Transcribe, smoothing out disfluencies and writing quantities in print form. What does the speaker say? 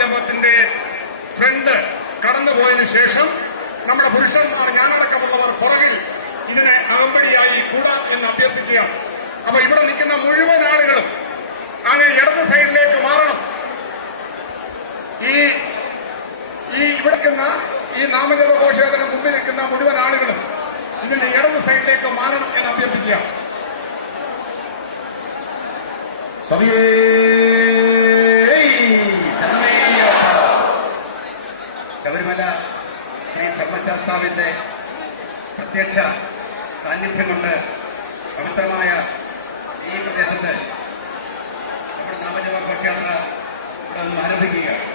നാമജപത്തിന്റെ front കടന്നുപോയതിനു ശേഷം നമ്മുടെ പുരുഷന്മാർ, ഞാനടക്കമുള്ളവർ പുറകിൽ ഇതിനെ അകമ്പടിയായി കൂടാം എന്ന് അഭ്യർത്ഥിക്കുകയാണ്. അപ്പൊ ഇവിടെ നിൽക്കുന്ന മുഴുവൻ ആളുകളും അങ്ങ് ഇടത് സൈഡിലേക്ക് മാറണം. ഈ ഇവിടെ ഈ നാമജപ ഘോഷത്തിന് മുമ്പിൽ നിൽക്കുന്ന മുഴുവൻ ആളുകളും ഇതിന്റെ ഇടത് സൈഡിലേക്ക് മാറണം എന്ന് അഭ്യർത്ഥിക്കുകയാണ്. ശബരിമല ശ്രീ ധർമ്മശാസ്താവിന്റെ പ്രത്യക്ഷ സാന്നിധ്യം കൊണ്ട് പവിത്രമായ ഈ പ്രദേശത്ത് നമ്മുടെ നാമജപ ഘോഷയാത്ര ഇവിടെ നിന്ന് ആരംഭിക്കുകയാണ്.